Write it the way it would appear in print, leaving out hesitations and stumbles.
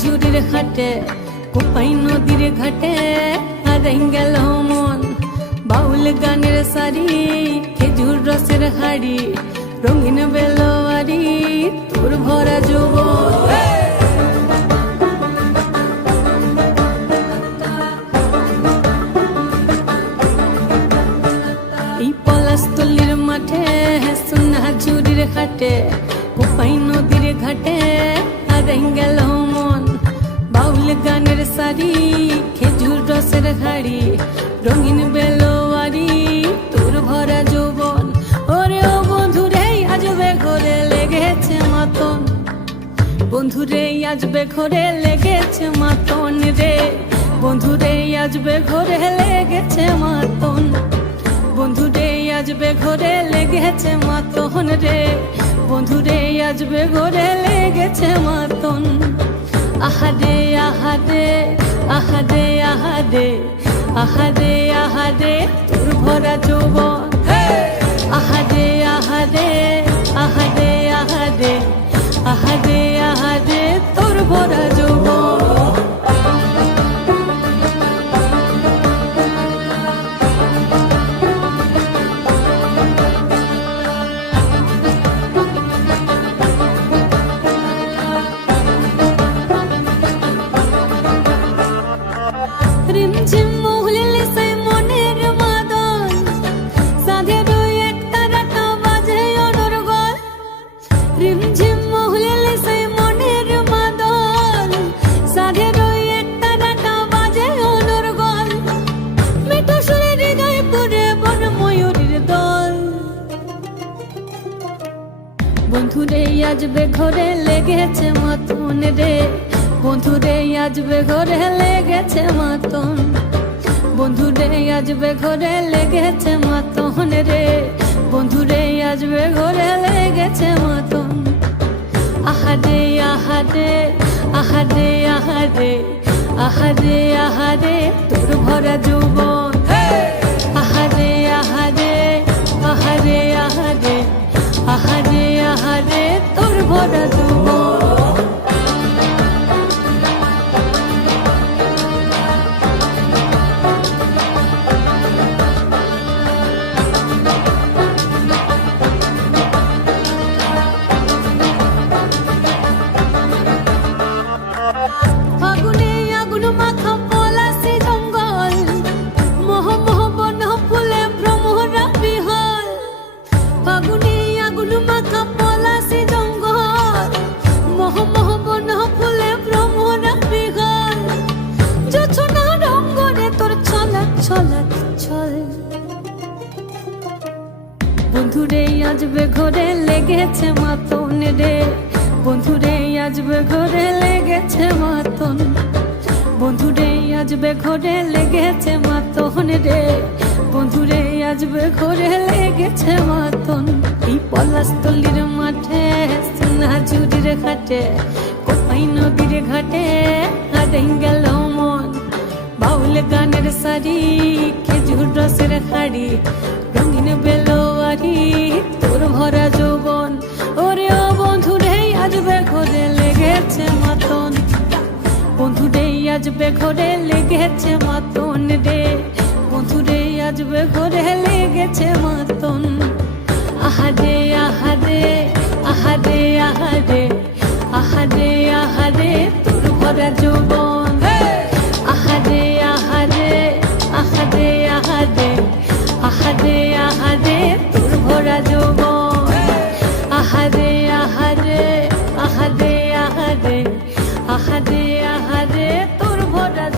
ঝুড়ির হাটে কোপাই নদীর ঘাটে হারাই গেল মন। বাউল গানের সারি খেজুর রসের হাড়ি রঙিন বেলোয়ারি তোর ভরা যৌবন। এই পলাশতলির মাঠে সোনা ঝুড়ির হাটে কোপাই নদীর ঘাটে হারাই গেল মন। বাউল গানের সারি খেজুর রসের হাড়ি রঙিন বেলোয়ারি তোর ভরা যৌবন। ওরে ও বন্ধুরে আজবে ঘরে লেগেছে মাতন, বন্ধুরে আজবে ঘরে লেগেছে মাতন রে, বন্ধুরে আজবে ঘরে লেগেছে মাতন, বন্ধুরে আজবে ঘরে লেগেছে মাতন রে, বন্ধুরে আজবে ঘরে লেগেছে মাতন। আহারে আহারে আহারে আহারে আহারে আহারে তোর ভরা যৌবন। আহারে আহারে আহারে আহারে আহারে আহারে তোর ভরা যৌবন। রিমঝিম মহুলিলে সেই মনের মাদন, সাধের এক তারাটা বাজে অনর্গল। রিমঝিম মহুলিলে সেই মনের মাদন, সাধের এক তারাটা বাজে অনর্গল। মিঠু সুরে হৃদয় পুরে বন ময়ূরীর দল। বন্ধুরে আজবে ঘরে লেগেছে মাতন রে, বন্ধুরে আজবে ঘরে লেগেছে মাতন, বন্ধুরে আজবে ঘরে লেগেছে মাতন রে, বন্ধুরে আজবে ঘরে লেগেছে মাতন। আহারে আহারে আহারে আহারে আহারে আহারে তোর ভরা যৌবন। আহারে আহারে আহারে আহারে আহারে আহারে তোর ভরা যৌবন। ফাগুনে আগুন মাখা পলাশি জঙ্গল, মোহ মোহ বন ফুলে ভ্রমরা বিহল। ফাগুনে আগুন মাখা পলাশি জঙ্গল, মোহ মোহ বন ফুলে ভ্রমরা বিহল। জোছনা রঙ্গনে তোর ছলাৎ ছলাৎ ছল। বন্ধুরে আজবে ঘরে লেগেছে মাতন রে, বন্ধুরে আজবে ঘরে লেগেছে মাতন, বন্ধুরে আজবে ঘরে লেগেছে মাতন রে, বন্ধুরে আজবে ঘরে লেগেছে মাতন। এই পলাশতলির মাঠে সোনা ঝুড়ির ঘাটে কোপাই নদীর ঘাটে হারাই গেল মন। বাউল গানের সারি খেজুর রসের হাড়ি রঙিন বেলোয়ারি তোর ভরা যৌবন। ওরে ও বন্ধুরে আজবে ঘরে লেগেছে মাতন, বন্ধুরে আজবে ঘরে লেগেছে মাতন রে, বন্ধুরে আজবে ঘরে লেগেছে মাতন। আহারে আহারে আহারে আহারে আহারে আহারে তোর ভরা যৌবন। আহারে আহারে আহারে আহারে আহারে আহারে তোর ভরা যৌবন।